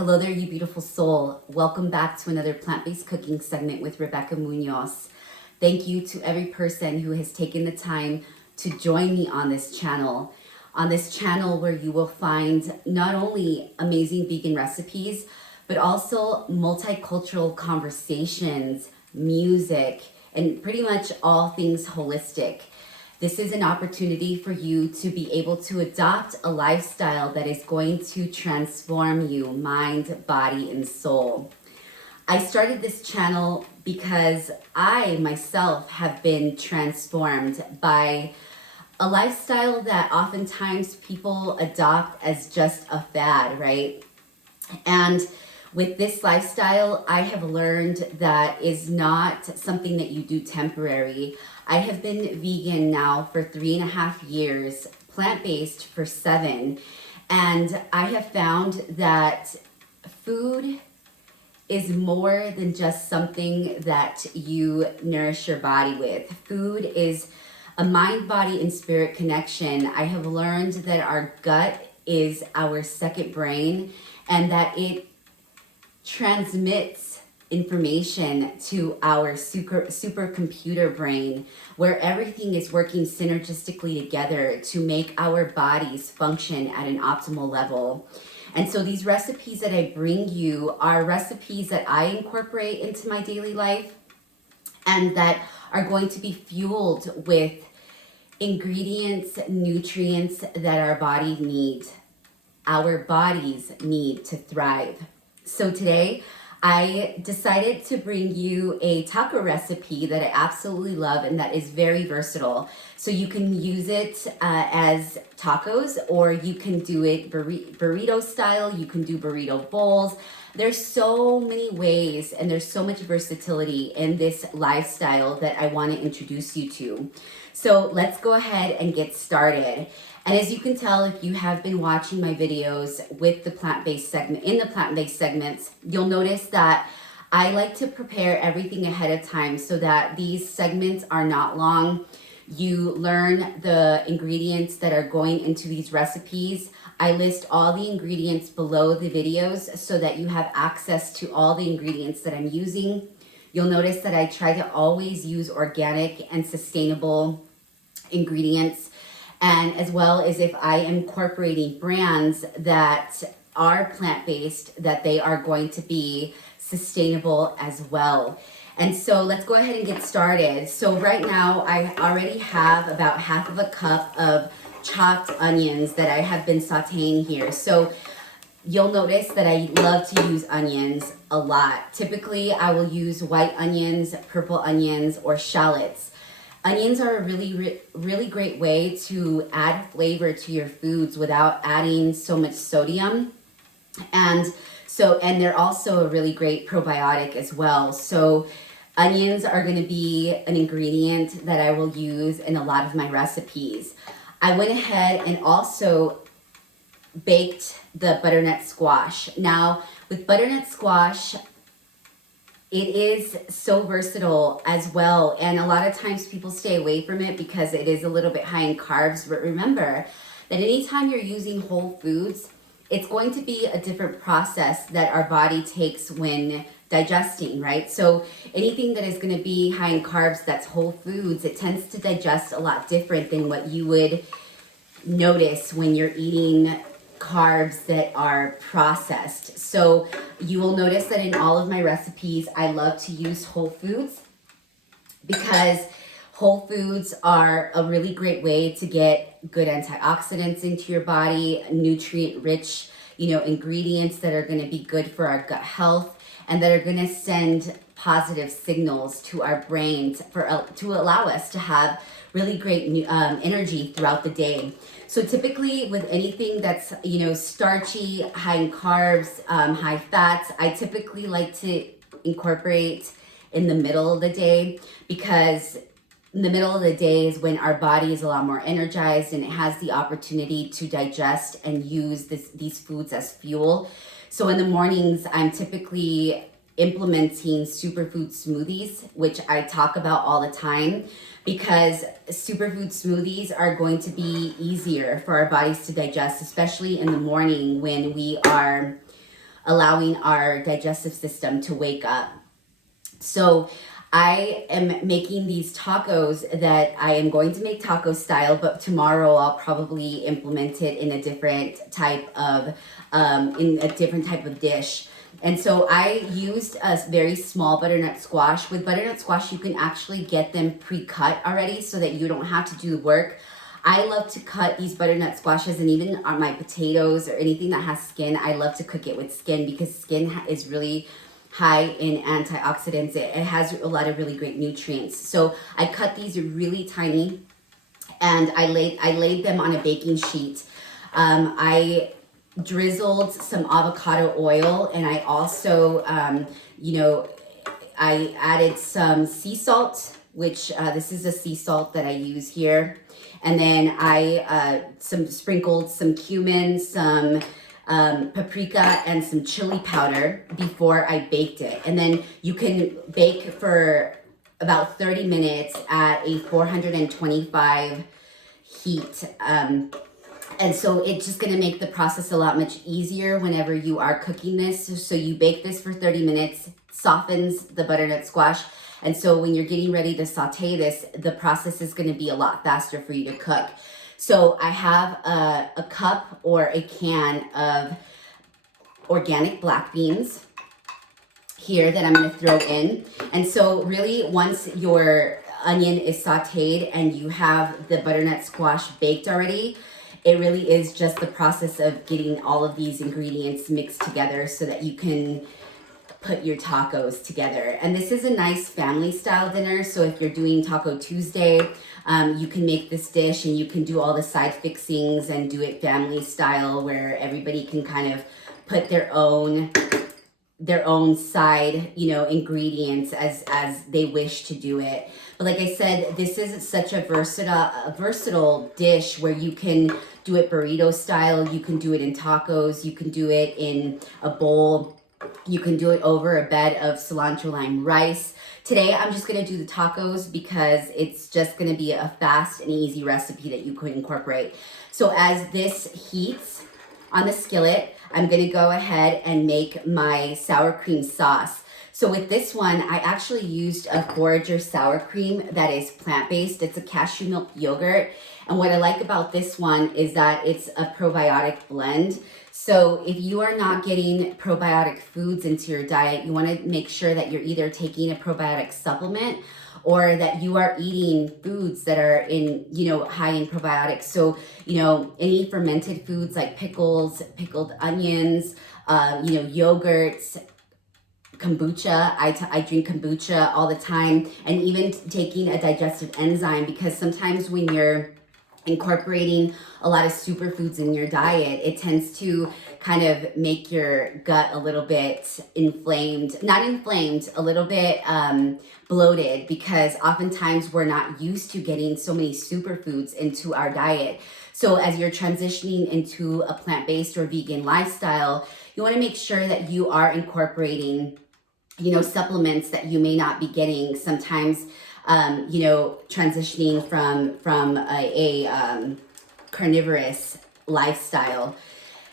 Hello there, you beautiful soul. Welcome back to another plant-based cooking segment with Rebecca Munoz. Thank you to every person who has taken the time to join me on this channel. On this channel where you will find not only amazing vegan recipes, but also multicultural conversations, music, and pretty much all things holistic. This is an opportunity for you to be able to adopt a lifestyle that is going to transform you, mind, body, and soul. I started this channel because I myself have been transformed by a lifestyle that oftentimes people adopt as just a fad, right? And with this lifestyle, I have learned that is not something that you do temporary. I have been vegan now for 3.5 years, plant-based for 7, and I have found that food is more than just something that you nourish your body with. Food is a mind, body, and spirit connection. I have learned that our gut is our second brain and that it transmits information to our supercomputer brain, where everything is working synergistically together to make our bodies function at an optimal level. And so these recipes that I bring you are recipes that I incorporate into my daily life and that are going to be fueled with ingredients, nutrients that our bodies need to thrive. So today, I decided to bring you a taco recipe that I absolutely love and that is very versatile. So you can use it as tacos, or you can do it burrito style. You can do burrito bowls. There's so many ways and there's so much versatility in this lifestyle that I want to introduce you to. So let's go ahead and get started. And as you can tell, if you have been watching my videos with the plant-based segment, in the plant-based segments, you'll notice that I like to prepare everything ahead of time so that these segments are not long. You learn the ingredients that are going into these recipes. I list all the ingredients below the videos so that you have access to all the ingredients that I'm using. You'll notice that I try to always use organic and sustainable ingredients, and as well as if I am incorporating brands that are plant-based, that they are going to be sustainable as well. And so let's go ahead and get started. So right now I already have about 1/2 cup of chopped onions that I have been sauteing here. So you'll notice that I love to use onions a lot. Typically I will use white onions, purple onions, or shallots. Onions are a really great way to add flavor to your foods without adding so much sodium. And they're also a really great probiotic as well. So onions are going to be an ingredient that I will use in a lot of my recipes. I went ahead and also baked the butternut squash. Now with butternut squash, it is so versatile as well, and a lot of times people stay away from it because it is a little bit high in carbs. But remember that anytime you're using whole foods, it's going to be a different process that our body takes when digesting, right? So anything that is going to be high in carbs that's whole foods, it tends to digest a lot different than what you would notice when you're eating carbs that are processed. So you will notice that in all of my recipes, I love to use whole foods because whole foods are a really great way to get good antioxidants into your body, nutrient-rich, ingredients that are going to be good for our gut health and that are going to send positive signals to our brains to allow us to have really great energy throughout the day. So typically with anything that's, starchy, high in carbs, high fats, I typically like to incorporate in the middle of the day, because in the middle of the day is when our body is a lot more energized and it has the opportunity to digest and use these foods as fuel. So in the mornings, I'm typically implementing superfood smoothies, which I talk about all the time, because superfood smoothies are going to be easier for our bodies to digest, especially in the morning when we are allowing our digestive system to wake up. So I am making these tacos that I am going to make taco style, but tomorrow I'll probably implement it in a different type of dish. And so I used a very small butternut squash. With butternut squash, you can actually get them pre-cut already so that you don't have to do the work. I love to cut these butternut squashes, and even on my potatoes or anything that has skin, I love to cook it with skin because skin is really high in antioxidants. It has a lot of really great nutrients. So I cut these really tiny, and I laid them on a baking sheet. I drizzled some avocado oil, and I also, I added some sea salt, which this is a sea salt that I use here. And then I sprinkled some cumin, some paprika, and some chili powder before I baked it. And then you can bake for about 30 minutes at a 425 heat. And so it's just going to make the process a lot much easier whenever you are cooking this. So you bake this for 30 minutes, softens the butternut squash. And so when you're getting ready to saute this, the process is going to be a lot faster for you to cook. So I have a cup or a can of organic black beans here that I'm going to throw in. And so really, once your onion is sauteed and you have the butternut squash baked already, it really is just the process of getting all of these ingredients mixed together so that you can put your tacos together. And this is a nice family style dinner. So if you're doing Taco Tuesday, you can make this dish and you can do all the side fixings and do it family style where everybody can kind of put their own side, ingredients as they wish to do it. But like I said, this is such a versatile dish where you can do it burrito style, you can do it in tacos, you can do it in a bowl, you can do it over a bed of cilantro lime rice. Today I'm just gonna do the tacos because it's just gonna be a fast and easy recipe that you could incorporate. So as this heats on the skillet, I'm gonna go ahead and make my sour cream sauce. So with this one, I actually used a Forager sour cream that is plant-based. It's a cashew milk yogurt. And what I like about this one is that it's a probiotic blend. So if you are not getting probiotic foods into your diet, you wanna make sure that you're either taking a probiotic supplement or that you are eating foods that are high in probiotics. So, any fermented foods like pickles, pickled onions, yogurts, kombucha. I drink kombucha all the time, and even taking a digestive enzyme, because sometimes when you're incorporating a lot of superfoods in your diet, it tends to kind of make your gut a little bit a little bit bloated, because oftentimes we're not used to getting so many superfoods into our diet. So as you're transitioning into a plant-based or vegan lifestyle, you want to make sure that you are incorporating supplements that you may not be getting sometimes, transitioning from a carnivorous lifestyle.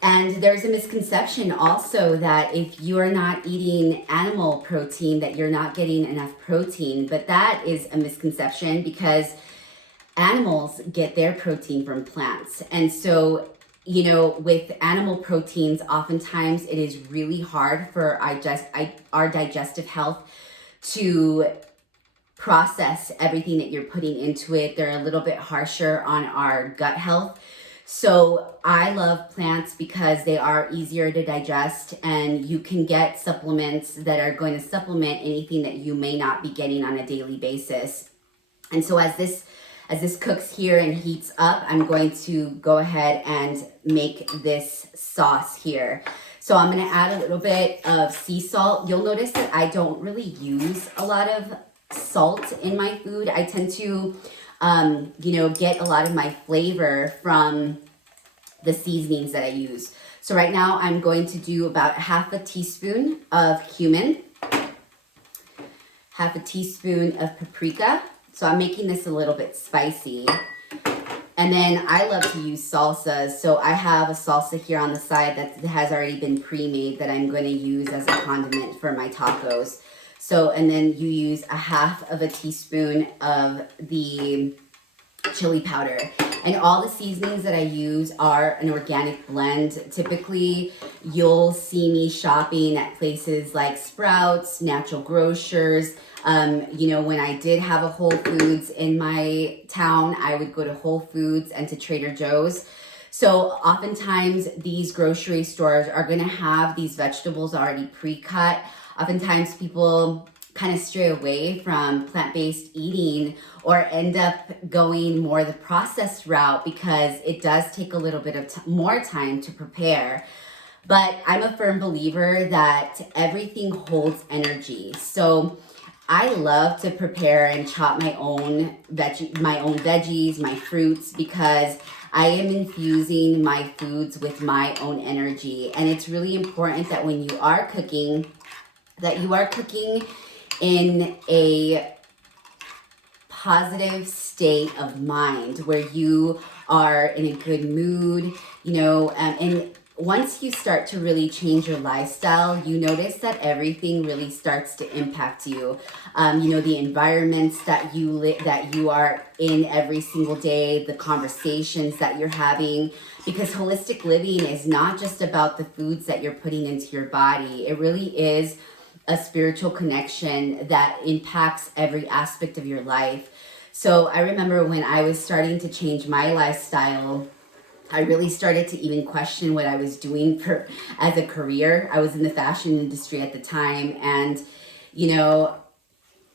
And there's a misconception also that if you are not eating animal protein, that you're not getting enough protein. But that is a misconception, because animals get their protein from plants. And so, with animal proteins, oftentimes it is really hard for our digestive health to process everything that you're putting into it. They're a little bit harsher on our gut health. So I love plants because they are easier to digest, and you can get supplements that are going to supplement anything that you may not be getting on a daily basis. And so as this cooks here and heats up, I'm going to go ahead and make this sauce here. So I'm going to add a little bit of sea salt. You'll notice that I don't really use a lot of salt in my food. I tend to, get a lot of my flavor from the seasonings that I use. So right now I'm going to do about half a teaspoon of cumin, half a teaspoon of paprika. So I'm making this a little bit spicy. And then I love to use salsas. So I have a salsa here on the side that has already been pre-made that I'm going to use as a condiment for my tacos. So, and then you use a half of a teaspoon of the chili powder. And all the seasonings that I use are an organic blend. Typically, you'll see me shopping at places like Sprouts, Natural Grocers. When I did have a Whole Foods in my town, I would go to Whole Foods and to Trader Joe's. So oftentimes these grocery stores are going to have these vegetables already pre-cut. Oftentimes people kind of stray away from plant-based eating or end up going more the processed route because it does take a little bit of more time to prepare. But I'm a firm believer that everything holds energy. So I love to prepare and chop my own veggies, my fruits, because I am infusing my foods with my own energy. And it's really important that when you are cooking, that you are cooking in a positive state of mind where you are in a good mood, and once you start to really change your lifestyle, you notice that everything really starts to impact you. The environments that you are in every single day, the conversations that you're having, because holistic living is not just about the foods that you're putting into your body. It really is a spiritual connection that impacts every aspect of your life. So I remember when I was starting to change my lifestyle, I really started to even question what I was doing as a career. I was in the fashion industry at the time, and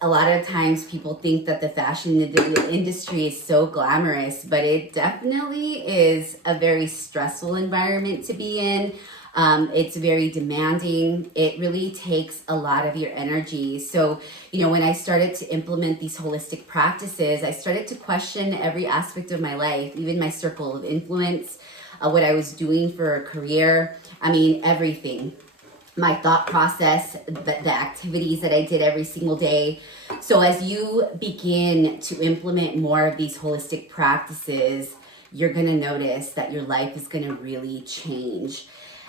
a lot of times people think that the fashion industry is so glamorous, but it definitely is a very stressful environment to be in. It's very demanding. It really takes a lot of your energy. So, when I started to implement these holistic practices, I started to question every aspect of my life, even my circle of influence, what I was doing for a career. Everything. My thought process, the activities that I did every single day. So as you begin to implement more of these holistic practices, you're going to notice that your life is going to really change.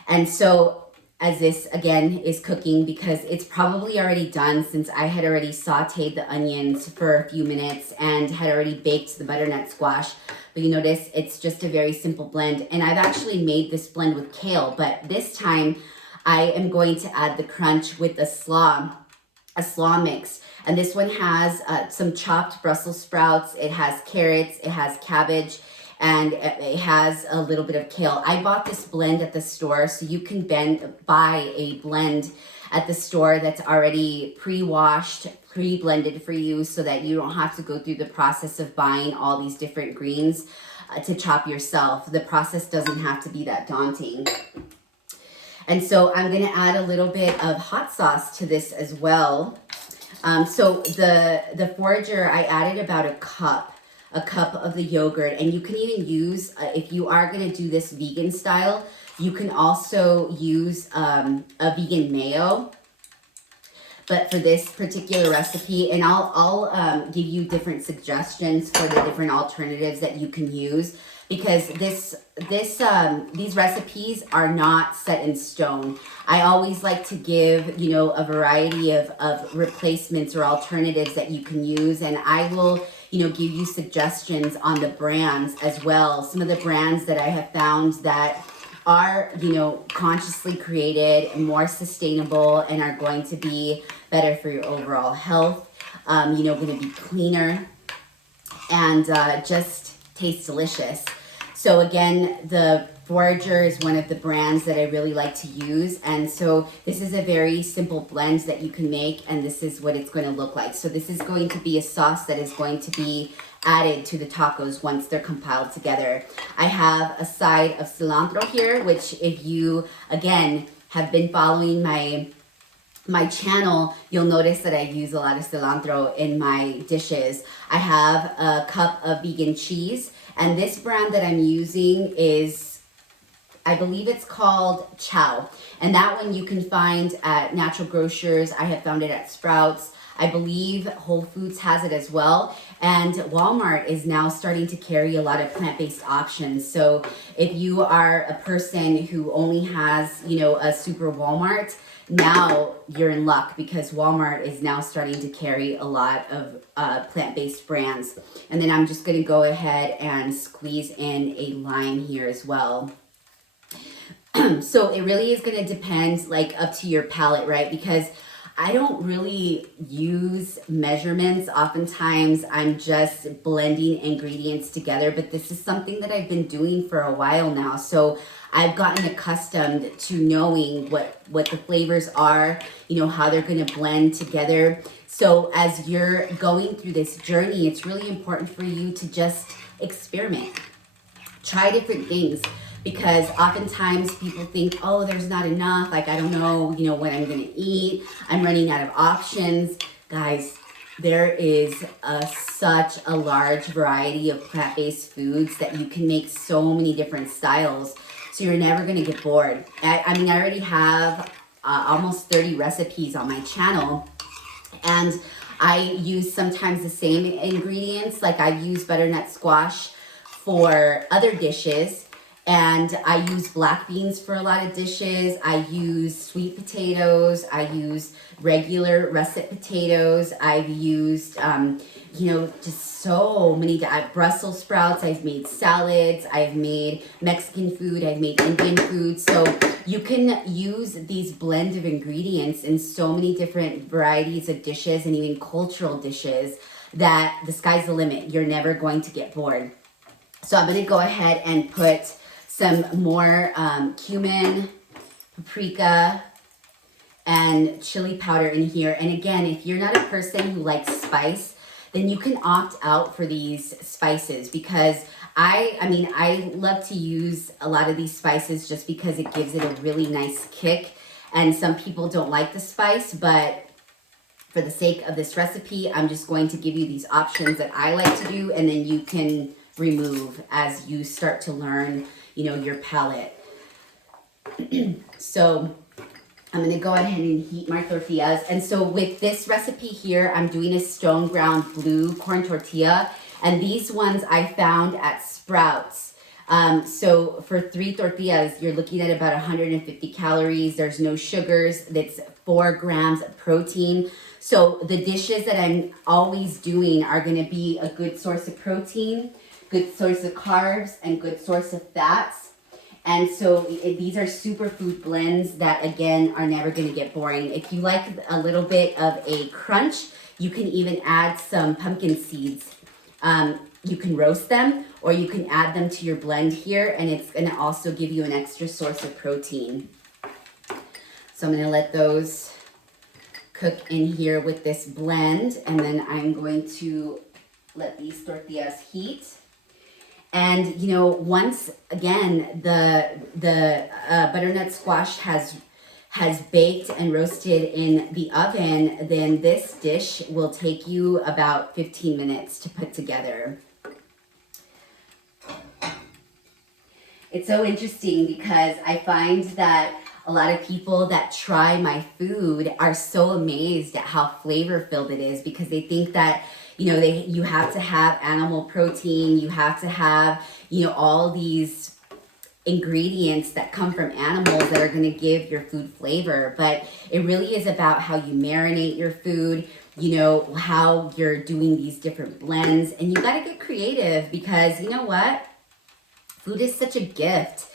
And so as this again is cooking, because it's probably already done since I had already sauteed the onions for a few minutes and had already baked the butternut squash. But you notice it's just a very simple blend. And I've actually made this blend with kale, but this time I am going to add the crunch with a slaw mix. And this one has some chopped Brussels sprouts. It has carrots, it has cabbage, and it has a little bit of kale. I bought this blend at the store, so you can buy a blend at the store that's already pre-washed, pre-blended for you so that you don't have to go through the process of buying all these different greens to chop yourself. The process doesn't have to be that daunting. And so I'm going to add a little bit of hot sauce to this as well. So the forager, I added about a cup of the yogurt, and you can even use, if you are going to do this vegan style, you can also use a vegan mayo. But for this particular recipe, and I'll give you different suggestions for the different alternatives that you can use, because these recipes are not set in stone. I always like to give, a variety of replacements or alternatives that you can use, and I will, give you suggestions on the brands as well. Some of the brands that I have found that are, consciously created and more sustainable and are going to be better for your overall health, going to be cleaner and just taste delicious. So again, the Forager is one of the brands that I really like to use. And so this is a very simple blend that you can make, and this is what it's going to look like. So this is going to be a sauce that is going to be added to the tacos once they're compiled together. I have a side of cilantro here, which if you, again, have been following my channel, you'll notice that I use a lot of cilantro in my dishes. I have a cup of vegan cheese, and this brand that I'm using is, I believe it's called Chow. And that one you can find at Natural Grocers. I have found it at Sprouts. I believe Whole Foods has it as well. And Walmart is now starting to carry a lot of plant-based options. So if you are a person who only has, a super Walmart, now you're in luck because Walmart is now starting to carry a lot of plant-based brands. And then I'm just going to go ahead and squeeze in a lime here as well. So it really is going to depend like up to your palate, right? Because I don't really use measurements. Oftentimes I'm just blending ingredients together, but this is something that I've been doing for a while now. So I've gotten accustomed to knowing what the flavors are, how they're going to blend together. So as you're going through this journey, it's really important for you to just experiment. Try different things. Because oftentimes people think, oh, there's not enough. Like, I don't know, what I'm going to eat. I'm running out of options. Guys, there is such a large variety of plant-based foods that you can make so many different styles. So you're never going to get bored. I already have almost 30 recipes on my channel. And I use sometimes the same ingredients. Like I use butternut squash for other dishes. And I use black beans for a lot of dishes. I use sweet potatoes. I use regular russet potatoes. I've used, just so many. Brussels sprouts. I've made salads. I've made Mexican food. I've made Indian food. So you can use these blend of ingredients in so many different varieties of dishes and even cultural dishes that the sky's the limit. You're never going to get bored. So I'm going to go ahead and put some more cumin, paprika, and chili powder in here. And again, if you're not a person who likes spice, then you can opt out for these spices because I love to use a lot of these spices just because it gives it a really nice kick. And some people don't like the spice, but for the sake of this recipe, I'm just going to give you these options that I like to do, and then you can remove as you start to learn your palate. So I'm going to go ahead and heat my tortillas. And so with this recipe here, I'm doing a stone ground blue corn tortilla. And these ones I found at Sprouts. So for 3 tortillas, you're looking at about 150 calories. There's no sugars. That's 4 grams of protein. So the dishes that I'm always doing are going to be a good source of protein, good source of carbs, and good source of fats. And so these are superfood blends that, again, are never going to get boring. If you like a little bit of a crunch, you can even add some pumpkin seeds. You can roast them, or you can add them to your blend here, and it's going to also give you an extra source of protein. So I'm going to let those cook in here with this blend, and then I'm going to let these tortillas heat. And once again the butternut squash has baked and roasted in the oven, then this dish will take you about 15 minutes to put together. It's so interesting because I find that a lot of people that try my food are so amazed at how flavor-filled it is because they think that you have to have animal protein, you have to have, all these ingredients that come from animals that are going to give your food flavor. But it really is about how you marinate your food, how you're doing these different blends. And you got to get creative because you know what? Food is such a gift.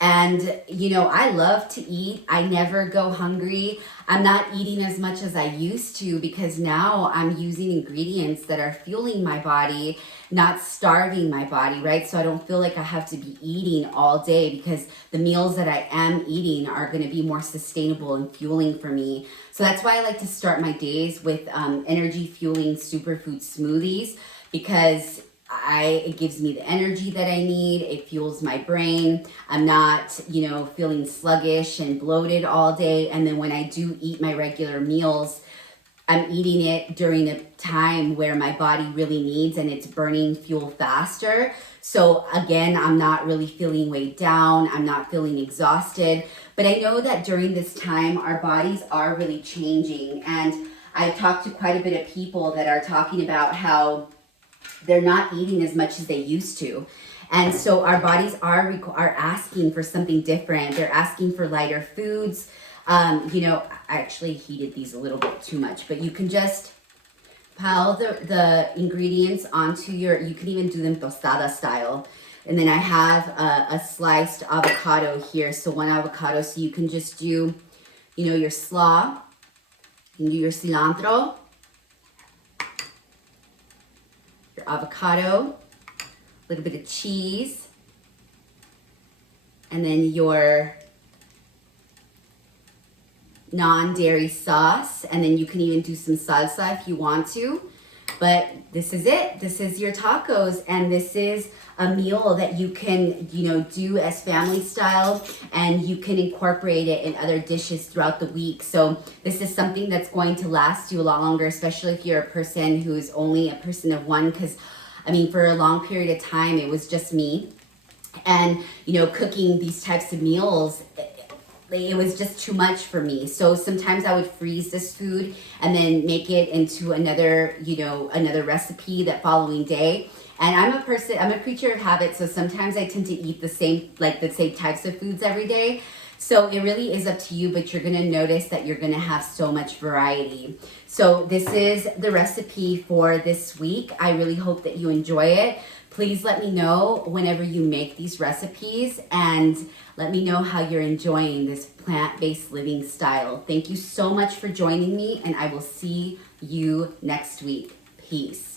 And, I love to eat. I never go hungry. I'm not eating as much as I used to because now I'm using ingredients that are fueling my body, not starving my body, right? So I don't feel like I have to be eating all day because the meals that I am eating are going to be more sustainable and fueling for me. So that's why I like to start my days with energy fueling superfood smoothies because it gives me the energy that I need. It fuels my brain. I'm not, feeling sluggish and bloated all day. And then when I do eat my regular meals, I'm eating it during a time where my body really needs and it's burning fuel faster. So again, I'm not really feeling weighed down. I'm not feeling exhausted. But I know that during this time, our bodies are really changing. And I've talked to quite a bit of people that are talking about how they're not eating as much as they used to. And so our bodies are asking for something different. They're asking for lighter foods. You know, I actually heated these a little bit too much, but you can just pile the ingredients onto you can even do them tostada style. And then I have a sliced avocado here. So one avocado, so you can just do, you know, your slaw, you can do your cilantro, your avocado, a little bit of cheese, and then your non-dairy sauce, and then you can even do some salsa if you want to. But this is it. This is your tacos, and this is a meal that you can, you know, do as family style, and you can incorporate it in other dishes throughout the week. So this is something that's going to last you a lot longer, especially if you're a person who's only a person of one, because I mean, for a long period of time, it was just me. And, you know, cooking these types of meals, it was just too much for me. So sometimes I would freeze this food and then make it into another, you know, another recipe that following day. And I'm a creature of habit. So sometimes I tend to eat the same types of foods every day. So it really is up to you, but you're gonna notice that you're gonna have so much variety. So this is the recipe for this week. I really hope that you enjoy it. Please let me know whenever you make these recipes, and let me know how you're enjoying this plant-based living style. Thank you so much for joining me, and I will see you next week. Peace.